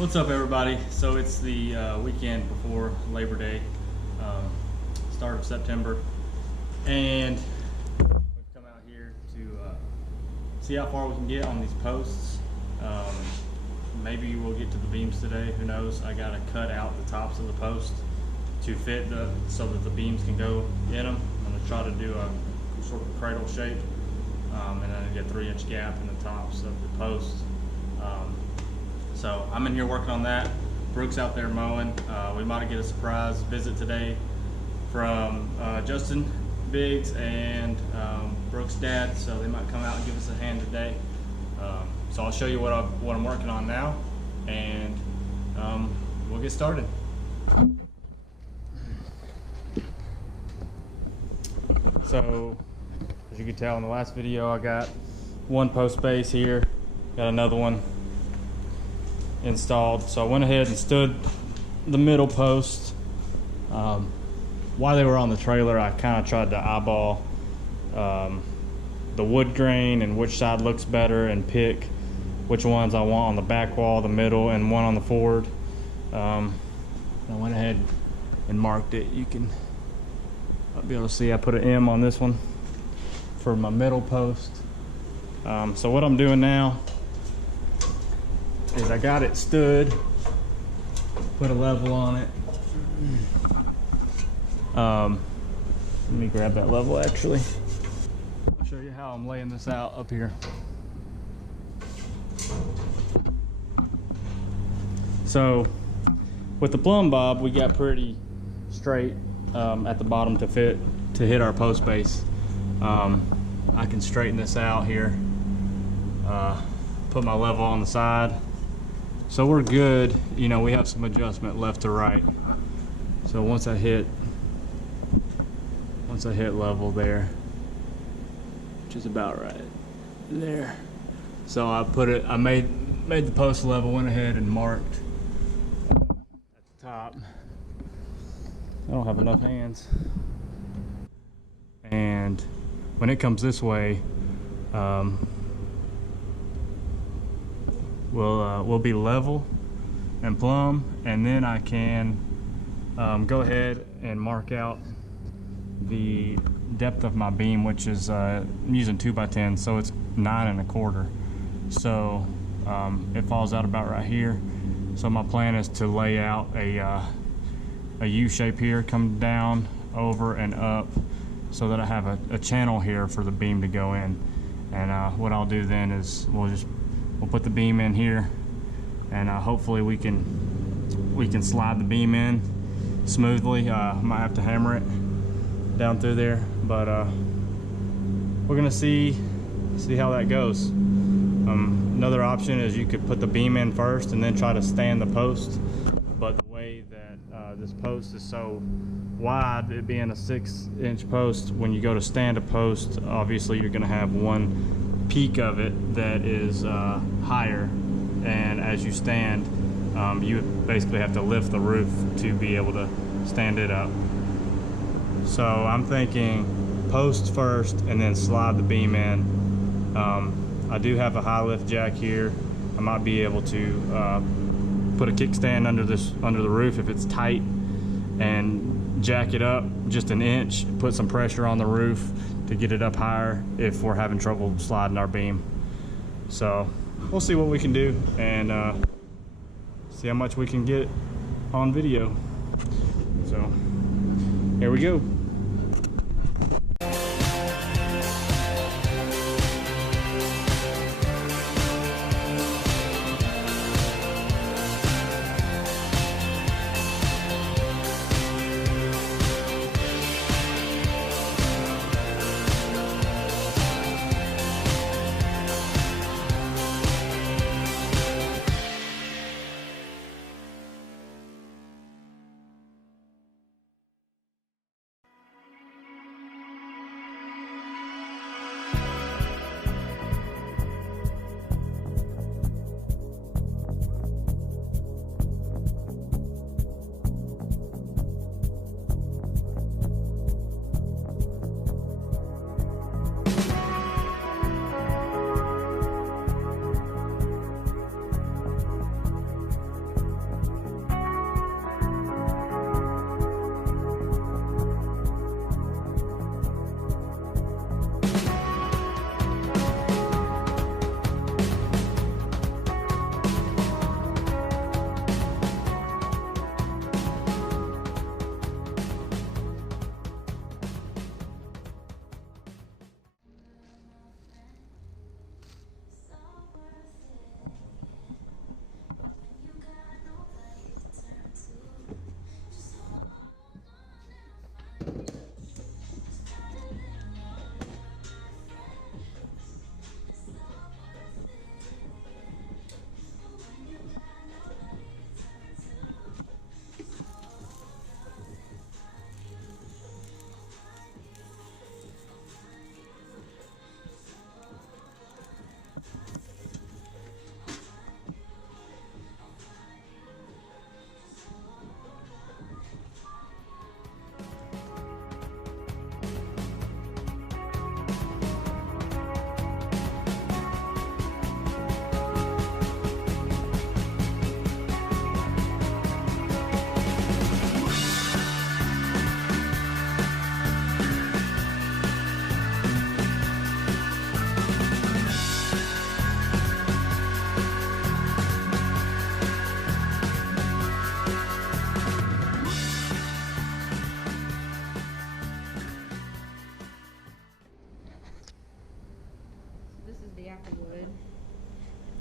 What's up, everybody? So it's the weekend before Labor Day, start of September, and we've come out here to see how far we can get on these posts. Maybe we'll get to the beams today, who knows. I gotta cut out the tops of the post to fit so that the beams can go in them. I'm gonna try to do a sort of a cradle shape, and then I get a 3-inch gap in the tops of the posts. So I'm in here working on that. Brooke's out there mowing. We might get a surprise visit today from Justin Biggs and Brooke's dad, so they might come out and give us a hand today. So I'll show you what I'm working on now, and we'll get started. So as you can tell in the last video, I got one post base here, got another one installed. So I went ahead and stood the middle post. While they were on the trailer, I kind of tried to eyeball the wood grain and which side looks better and pick which ones I want on the back wall, the middle, and one on the forward. I went ahead and marked it. You can be able to see I put an M on this one for my middle post. So what I'm doing now is I got it stood, put a level on it. Let me grab that level actually. I'll show you how I'm laying this out up here. So with the plumb bob, we got pretty straight at the bottom to hit our post base. I can straighten this out here, put my level on the side. So we're good. You know, we have some adjustment left to right. So once I hit level there, which is about right there. So I made the post level, went ahead and marked at the top. I don't have enough hands. And when it comes this way, we'll be level and plumb, and then I can go ahead and mark out the depth of my beam, which is I'm using 2x10, so it's 9 1/4. So it falls out about right here. So my plan is to lay out a U shape here, come down, over, and up, so that I have a channel here for the beam to go in. And what I'll do then is we'll put the beam in here, and hopefully we can slide the beam in smoothly. Might have to hammer it down through there, but we're gonna see how that goes. Another option is you could put the beam in first and then try to stand the post, but the way that this post is so wide, it being a 6-inch post, when you go to stand a post, obviously you're gonna have one peak of it that is higher, and as you stand, you basically have to lift the roof to be able to stand it up. So I'm thinking post first and then slide the beam in. I do have a high lift jack here. I might be able to put a kickstand under the roof if it's tight, and jack it up just an inch, put some pressure on the roof to get it up higher if we're having trouble sliding our beam. So we'll see what we can do, and see how much we can get on video. So here we go.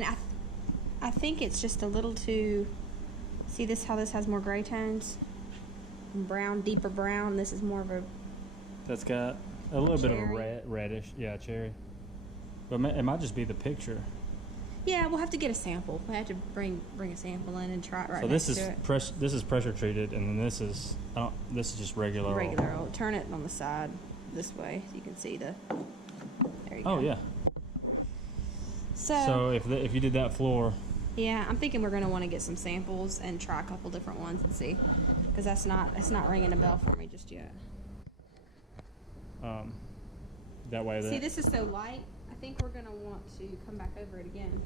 And I think it's just a little too, see this, how this has more gray tones? Brown, deeper brown. This is more of a... That's got a little bit of a cherry. reddish, yeah, cherry. But it might just be the picture. Yeah, we'll have to get a sample. We have to bring a sample in and try it right So next this to is it. this is pressure treated, and then this is just regular. Regular oil. Turn it on the side this way so you can see the... There you go. Oh, yeah. So if you did that floor... Yeah, I'm thinking we're going to want to get some samples and try a couple different ones and see. Because it's not ringing a bell for me just yet. That way... See, this is so light. I think we're going to want to come back over it again.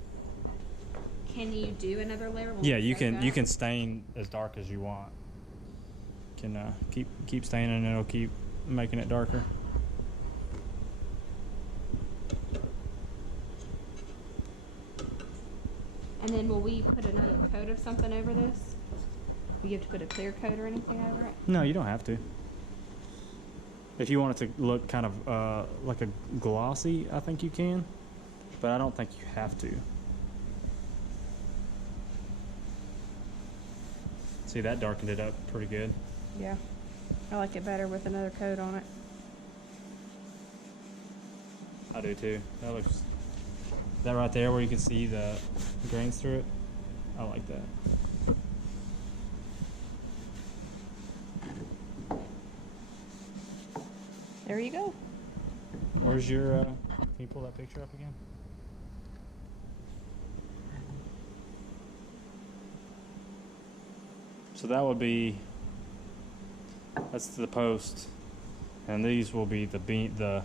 Can you do another layer? Yeah, you can stain as dark as you want. You can keep staining and it'll keep making it darker. And then will we put another coat of something over this? Do you have to put a clear coat or anything over it? No, you don't have to. If you want it to look kind of like a glossy, I think you can. But I don't think you have to. See, that darkened it up pretty good. Yeah. I like it better with another coat on it. I do too. That looks... That right there where you can see the grains through it. I like that. There you go. Where's your... can you pull that picture up again? So that would be... That's the post. And these will be the beam... The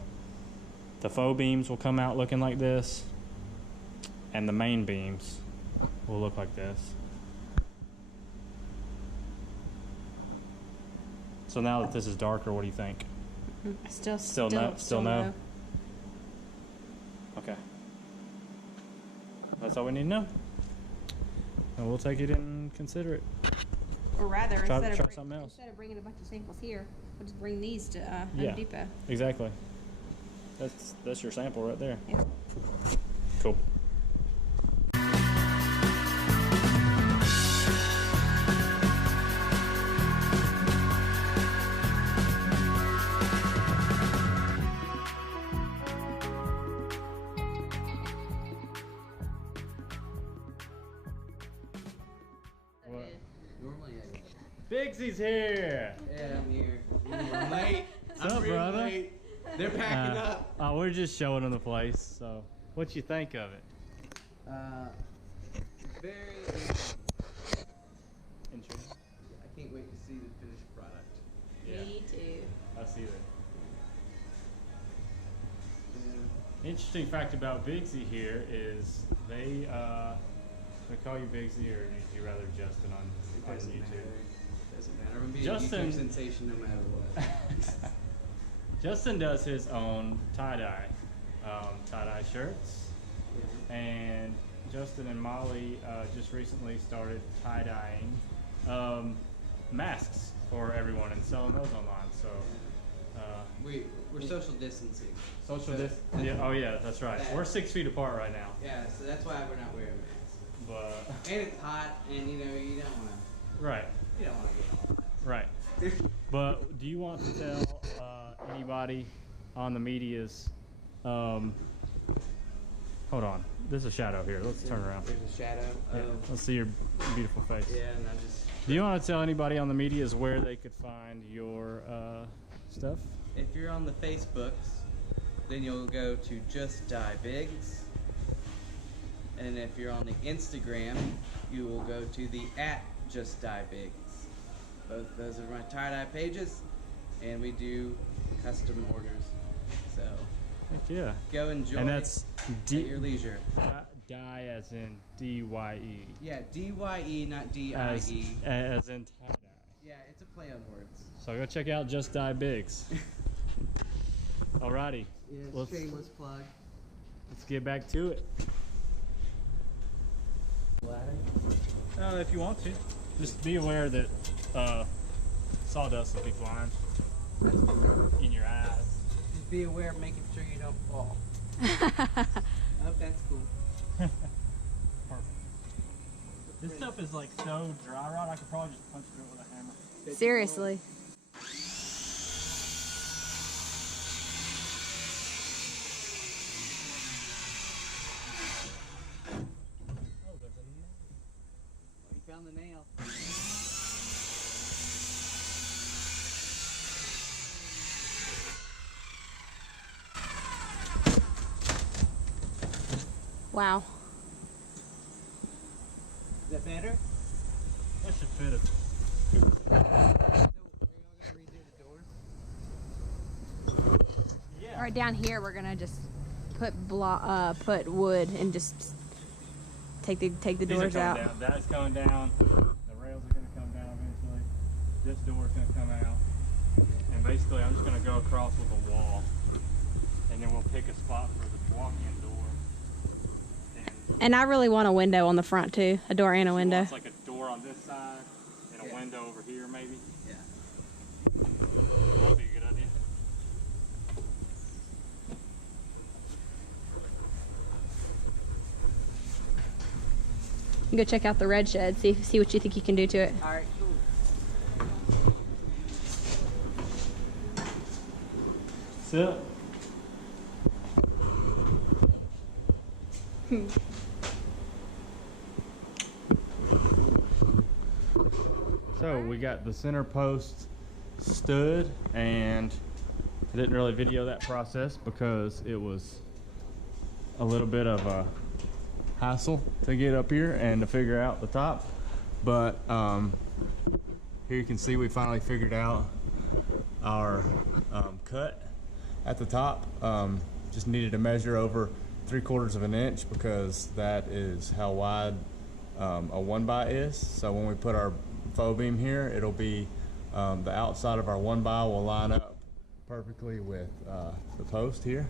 faux beams will come out looking like this. And the main beams will look like this. So now that this is darker, what do you think? Still no? Okay. That's all we need to know. And we'll take it and consider it. Or rather, try something else. Instead of bringing a bunch of samples here, we'll just bring these to Home Yeah, Depot. exactly. That's your sample right there. Yeah. Cool. Bigsy's here! Yeah, I'm here. I'm late. What's up, brother? Late. They're packing up. We're just showing them the place, so what you think of it? Very Interesting. I can't wait to see the finished product. Yeah. Me too. I see that. Yeah. Interesting fact about Bigsy here is they call you Bigsy, or would you rather Justin on Doesn't YouTube? matter. Doesn't matter. I'm gonna be Justin- a YouTube sensation no matter what. Justin does his own tie-dye shirts, Yeah. and Justin and Molly just recently started tie-dyeing masks for everyone and selling those online. So We're social distancing. Yeah. Oh yeah, that's right. We're 6 feet apart right now. Yeah, so that's why we're not wearing masks. But And it's hot, and you don't want to. right. You don't want to get all that. Right. But do you want to tell anybody on the media's... hold on. There's a shadow here. Let's turn around. There's a shadow. Yeah, let's see your beautiful face. Yeah, and I just... Do you want to tell anybody on the media's where they could find your stuff? If you're on the Facebooks, then you'll go to Just Dye Bigs. And if you're on the Instagram, you will go to the @JustDyeBigs. Both those are my tie-dye pages, and we do custom orders. So Heck yeah. go enjoy. And that's at your leisure. dye as in D-Y-E. Yeah, D-Y-E, not D-I-E. As in tie-dye. Yeah, it's a play on words. So go check out Just Dye Bigs. Alrighty. Yeah, Let's- shameless plug. Let's get back to it. If you want to. Just be aware that sawdust will be flying That's cool. in your eyes. Just be aware of making sure you don't fall. I hope that's cool. This stuff is like so dry rot, I could probably just punch through it with a hammer. Seriously. Oh, there's a nail. Oh, you found the nail. Wow. Is that better? That should fit it. So, are y'all gonna redo the door? Yeah. All right, down here we're gonna just put wood and just take the These doors are out. coming down. That's coming down. The rails are gonna come down eventually. This door's gonna come out. And basically I'm just gonna go across with a wall. And then we'll pick a spot for the walk-in door. And I really want a window on the front too, a door and a window. It's like a door on this side and a window over here maybe. Yeah. That'd be a good idea. You go check out the red shed, see what you think you can do to it. All right, cool. Sit. So we got the center post stood, and I didn't really video that process because it was a little bit of a hassle to get up here and to figure out the top. But here you can see we finally figured out our cut at the top. Just needed to measure over 3/4 of an inch because that is how wide a 1x is. So when we put our faux beam here, it'll be the outside of our 1x will line up perfectly with the post here.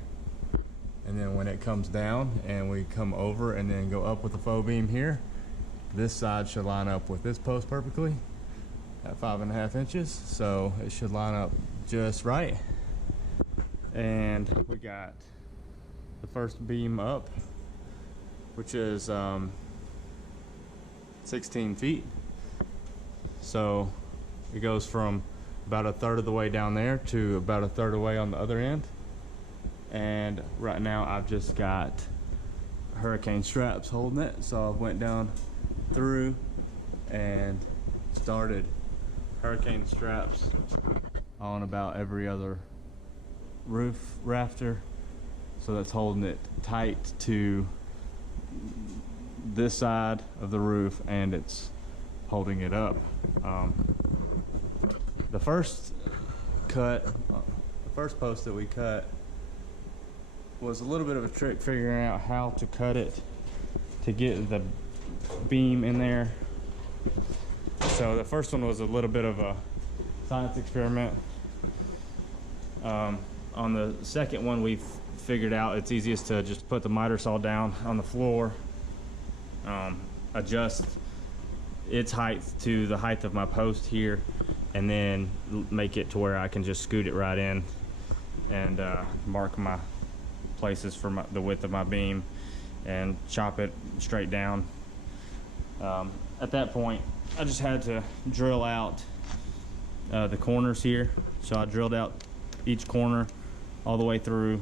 And then when it comes down and we come over and then go up with the faux beam here, this side should line up with this post perfectly at 5.5 inches. So it should line up just right. And we got the first beam up, which is 16 feet. So it goes from about 1/3 of the way down there to about 1/3 of the way on the other end. And right now I've just got hurricane straps holding it. So I went down through and started hurricane straps on about every other roof rafter. So that's holding it tight to this side of the roof, and it's holding it up. The first post that we cut was a little bit of a trick figuring out how to cut it to get the beam in there. So the first one was a little bit of a science experiment. On the second one, we figured out it's easiest to just put the miter saw down on the floor, adjust its height to the height of my post here, and then make it to where I can just scoot it right in and mark my places for the width of my beam and chop it straight down. At that point, I just had to drill out the corners here. So I drilled out each corner all the way through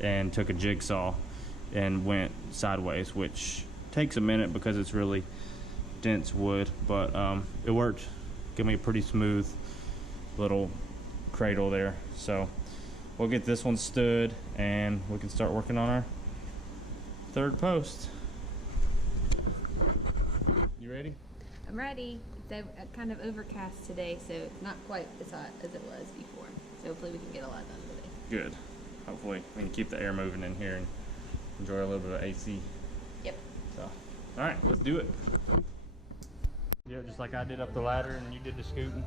and took a jigsaw and went sideways, which takes a minute because it's really dense wood, but it worked. Give me a pretty smooth little cradle there. So we'll get this one stood and we can start working on our third post. You ready? I'm ready. It's kind of overcast today, so it's not quite as hot as it was before. So hopefully we can get a lot done today. Good. Hopefully we can keep the air moving in here and enjoy a little bit of AC. Yep. So, all right, let's do it. Yeah, just like I did up the ladder and you did the scooting.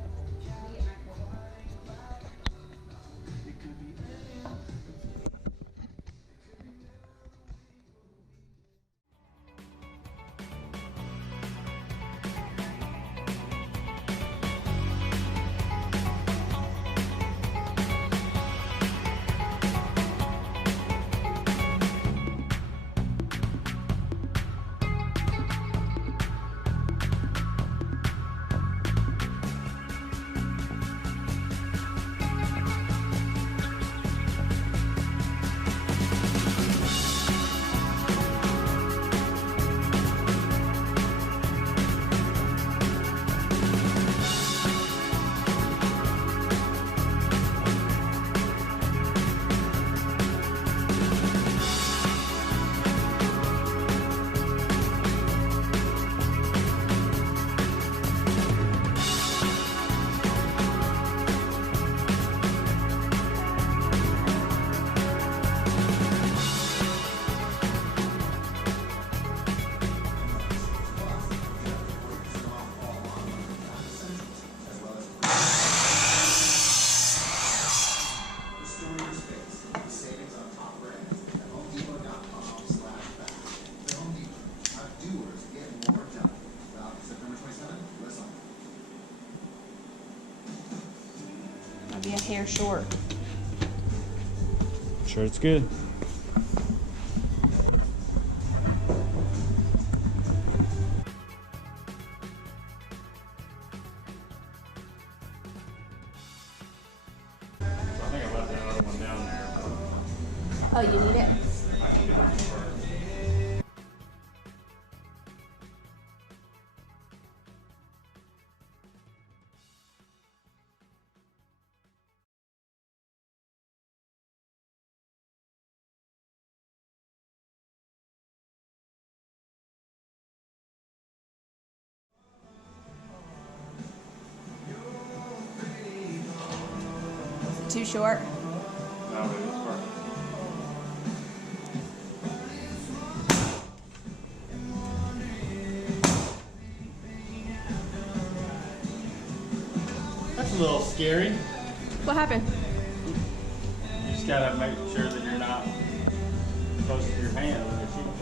Be a hair short. Sure, it's good. I think I left that other one down there. Oh, you need it? I can get it first. Is it too short? No, it is perfect. That's a little scary. What happened? You just gotta make sure that you're not close to your hand when you're shooting.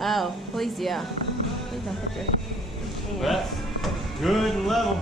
Oh, please, yeah. Please don't put your hand. That's good and level.